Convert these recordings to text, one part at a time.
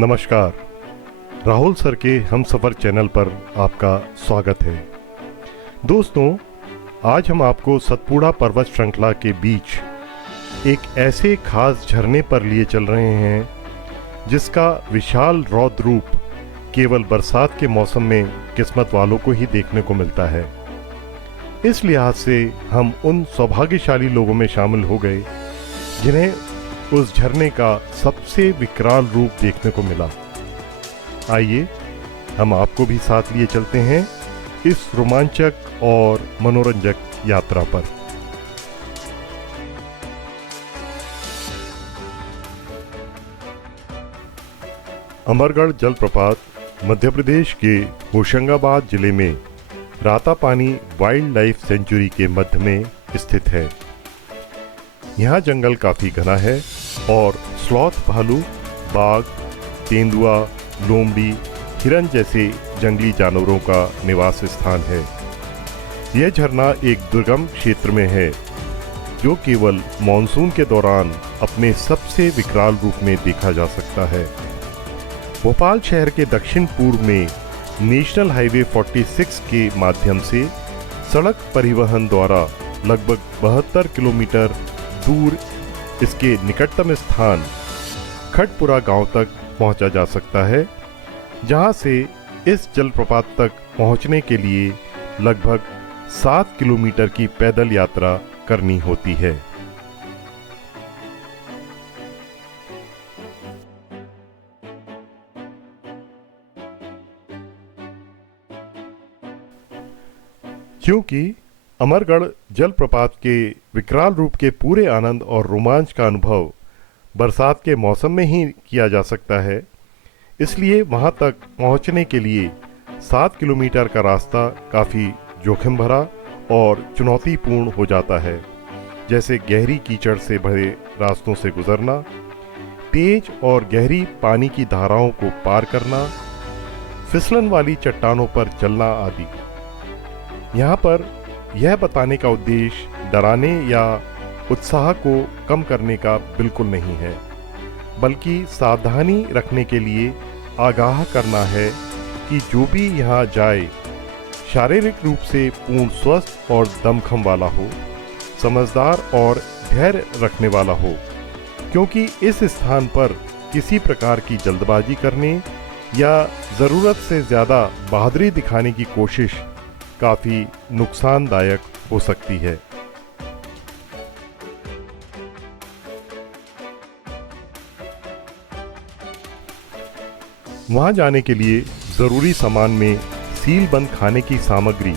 नमस्कार। राहुल सर के हम सफ़र चैनल पर आपका स्वागत है। दोस्तों, आज हम आपको सतपुड़ा पर्वत श्रृंखला के बीच एक ऐसे खास झरने पर लिए चल रहे हैं जिसका विशाल रौद्र रूप केवल बरसात के मौसम में किस्मत वालों को ही देखने को मिलता है। इस लिहाज से हम उन सौभाग्यशाली लोगों में शामिल हो गए जिन्हें उस झरने का सबसे विकराल रूप देखने को मिला। आइए हम आपको भी साथ लिए चलते हैं इस रोमांचक और मनोरंजक यात्रा पर। अमरगढ़ जलप्रपात मध्य प्रदेश के होशंगाबाद जिले में रातापानी वाइल्ड लाइफ सेंचुरी के मध्य में स्थित है। यहाँ जंगल काफ़ी घना है और स्लॉथ भालू, बाघ, तेंदुआ, लोमड़ी, हिरन जैसे जंगली जानवरों का निवास स्थान है। यह झरना एक दुर्गम क्षेत्र में है जो केवल मॉनसून के दौरान अपने सबसे विकराल रूप में देखा जा सकता है। भोपाल शहर के दक्षिण पूर्व में नेशनल हाईवे 46 के माध्यम से सड़क परिवहन द्वारा लगभग 72 किलोमीटर दूर इसके निकटतम स्थान खटपुरा गांव तक पहुंचा जा सकता है, जहां से इस जलप्रपात तक पहुंचने के लिए लगभग 7 किलोमीटर की पैदल यात्रा करनी होती है। क्योंकि अमरगढ़ जलप्रपात के विकराल रूप के पूरे आनंद और रोमांच का अनुभव बरसात के मौसम में ही किया जा सकता है, इसलिए वहां तक पहुंचने के लिए 7 किलोमीटर का रास्ता काफ़ी जोखिम भरा और चुनौतीपूर्ण हो जाता है। जैसे गहरी कीचड़ से भरे रास्तों से गुजरना, तेज और गहरी पानी की धाराओं को पार करना, फिसलन वाली चट्टानों पर चलना आदि। यहाँ पर यह बताने का उद्देश्य डराने या उत्साह को कम करने का बिल्कुल नहीं है, बल्कि सावधानी रखने के लिए आगाह करना है कि जो भी यहाँ जाए शारीरिक रूप से पूर्ण स्वस्थ और दमखम वाला हो, समझदार और धैर्य रखने वाला हो, क्योंकि इस स्थान पर किसी प्रकार की जल्दबाजी करने या ज़रूरत से ज़्यादा बहादुरी दिखाने की कोशिश काफ़ी नुकसानदायक हो सकती है। वहां जाने के लिए ज़रूरी सामान में सील बंद खाने की सामग्री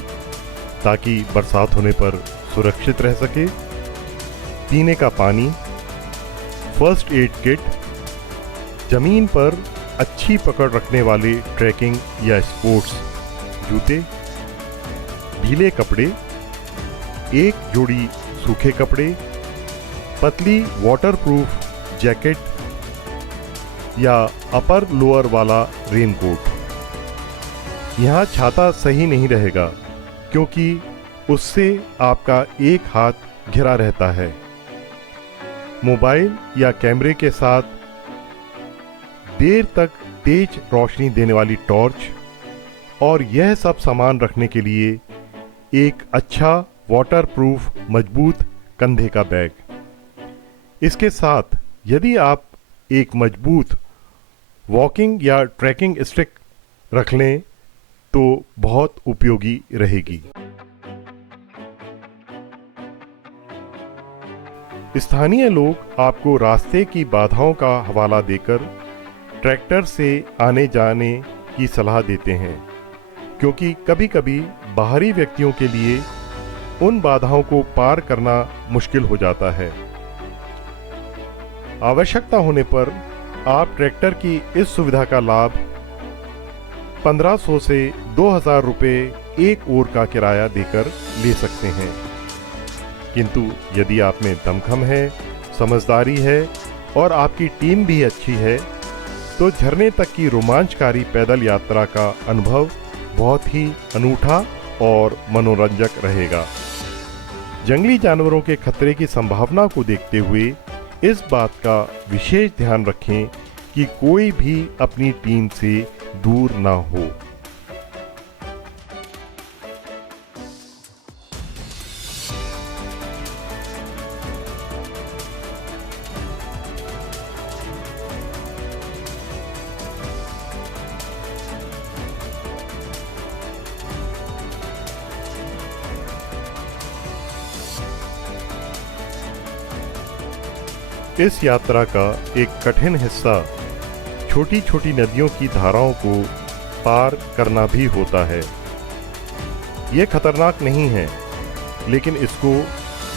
ताकि बरसात होने पर सुरक्षित रह सके, पीने का पानी, फर्स्ट एड किट, जमीन पर अच्छी पकड़ रखने वाले ट्रैकिंग या स्पोर्ट्स जूते, गीले कपड़े, एक जोड़ी सूखे कपड़े, पतली वाटरप्रूफ जैकेट या अपर लोअर वाला रेनकोट। यहाँ छाता सही नहीं रहेगा क्योंकि उससे आपका एक हाथ घिरा रहता है। मोबाइल या कैमरे के साथ देर तक तेज रोशनी देने वाली टॉर्च और यह सब सामान रखने के लिए एक अच्छा वाटरप्रूफ मजबूत कंधे का बैग। इसके साथ यदि आप एक मजबूत वॉकिंग या ट्रैकिंग स्टिक रख लें तो बहुत उपयोगी रहेगी। स्थानीय लोग आपको रास्ते की बाधाओं का हवाला देकर ट्रैक्टर से आने जाने की सलाह देते हैं, क्योंकि कभी-कभी बाहरी व्यक्तियों के लिए उन बाधाओं को पार करना मुश्किल हो जाता है। आवश्यकता होने पर आप ट्रैक्टर की इस सुविधा का लाभ 1500 से 2000 रुपये एक ओर का किराया देकर ले सकते हैं। किंतु यदि आप में दमखम है, समझदारी है और आपकी टीम भी अच्छी है, तो झरने तक की रोमांचकारी पैदल यात्रा का अनुभव बहुत ही अनूठा और मनोरंजक रहेगा। जंगली जानवरों के खतरे की संभावना को देखते हुए इस बात का विशेष ध्यान रखें कि कोई भी अपनी टीम से दूर ना हो। इस यात्रा का एक कठिन हिस्सा छोटी छोटी नदियों की धाराओं को पार करना भी होता है। ये खतरनाक नहीं है, लेकिन इसको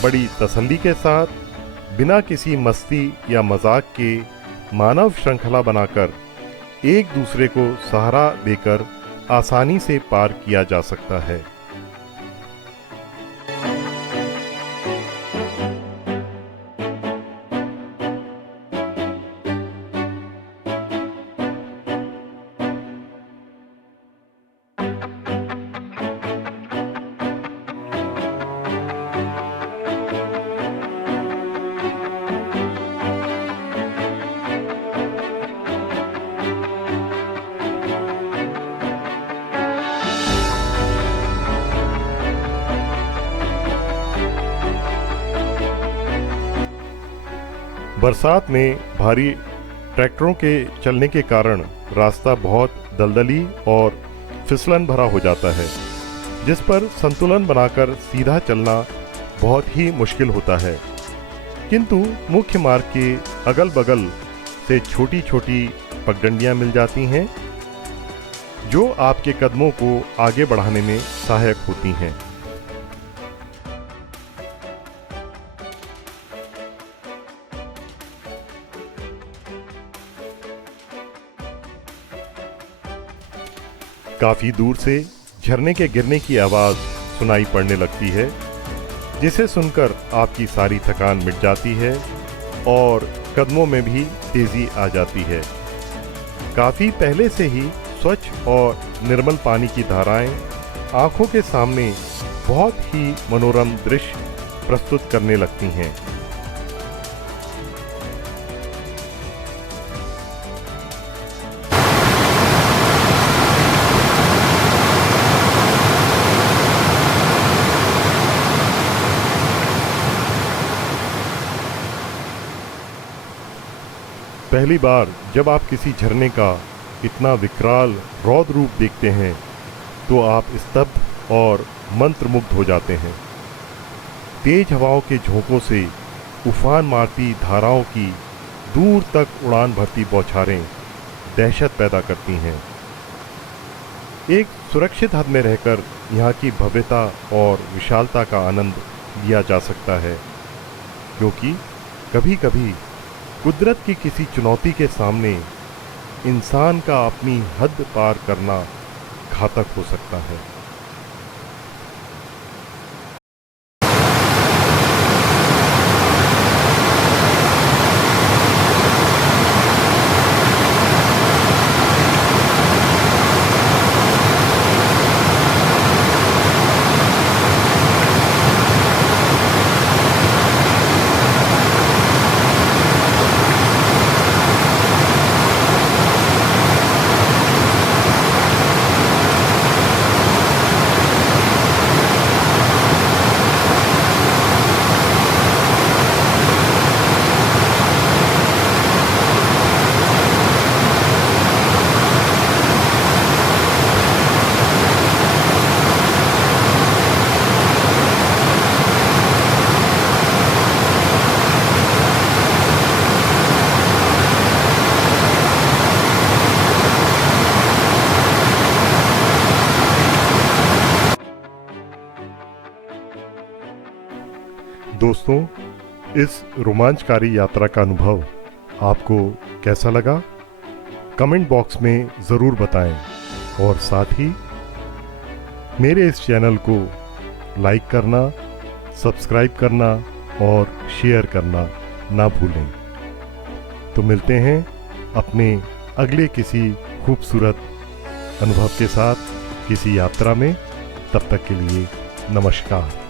बड़ी तसल्ली के साथ, बिना किसी मस्ती या मजाक के मानव श्रृंखला बनाकर एक दूसरे को सहारा देकर आसानी से पार किया जा सकता है। बरसात में भारी ट्रैक्टरों के चलने के कारण रास्ता बहुत दलदली और फिसलन भरा हो जाता है, जिस पर संतुलन बनाकर सीधा चलना बहुत ही मुश्किल होता है। किंतु मुख्य मार्ग के अगल बगल से छोटी छोटी पगडंडियां मिल जाती हैं, जो आपके कदमों को आगे बढ़ाने में सहायक होती हैं। काफी दूर से झरने के गिरने की आवाज सुनाई पड़ने लगती है, जिसे सुनकर आपकी सारी थकान मिट जाती है और कदमों में भी तेजी आ जाती है। काफी पहले से ही स्वच्छ और निर्मल पानी की धाराएं आंखों के सामने बहुत ही मनोरम दृश्य प्रस्तुत करने लगती हैं। पहली बार जब आप किसी झरने का इतना विकराल रौद्र रूप देखते हैं तो आप स्तब्ध और मंत्रमुग्ध हो जाते हैं। तेज हवाओं के झोंकों से उफान मारती धाराओं की दूर तक उड़ान भरती बौछारें दहशत पैदा करती हैं। एक सुरक्षित हद में रहकर यहाँ की भव्यता और विशालता का आनंद लिया जा सकता है, क्योंकि कभी कभी कुदरत की किसी चुनौती के सामने इंसान का अपनी हद पार करना घातक हो सकता है। दोस्तों, इस रोमांचकारी यात्रा का अनुभव आपको कैसा लगा? कमेंट बॉक्स में ज़रूर बताएं और साथ ही मेरे इस चैनल को लाइक करना, सब्सक्राइब करना और शेयर करना ना भूलें। तो मिलते हैं अपने अगले किसी खूबसूरत अनुभव के साथ किसी यात्रा में। तब तक के लिए नमस्कार।